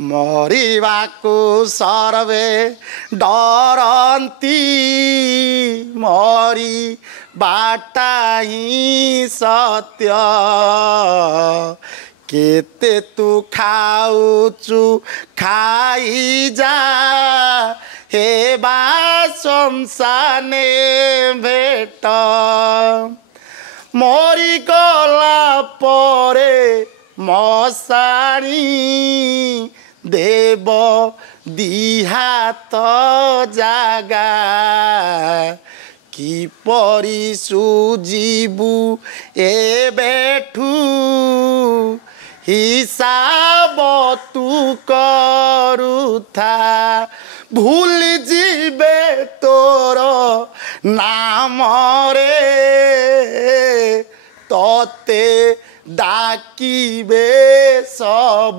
मरिबाकु सर्वे डरन्ती मरी बाटा ही सत्य केते तू खाउचु खाई जा हे बा शमशाने भेट मरी गला परे मशाणी देव दिहात जागा किपरि सुजीबु एबेठु हिसाब तू करुथा भूल जीवे तोर नाम रे तोते डाकिबे सब।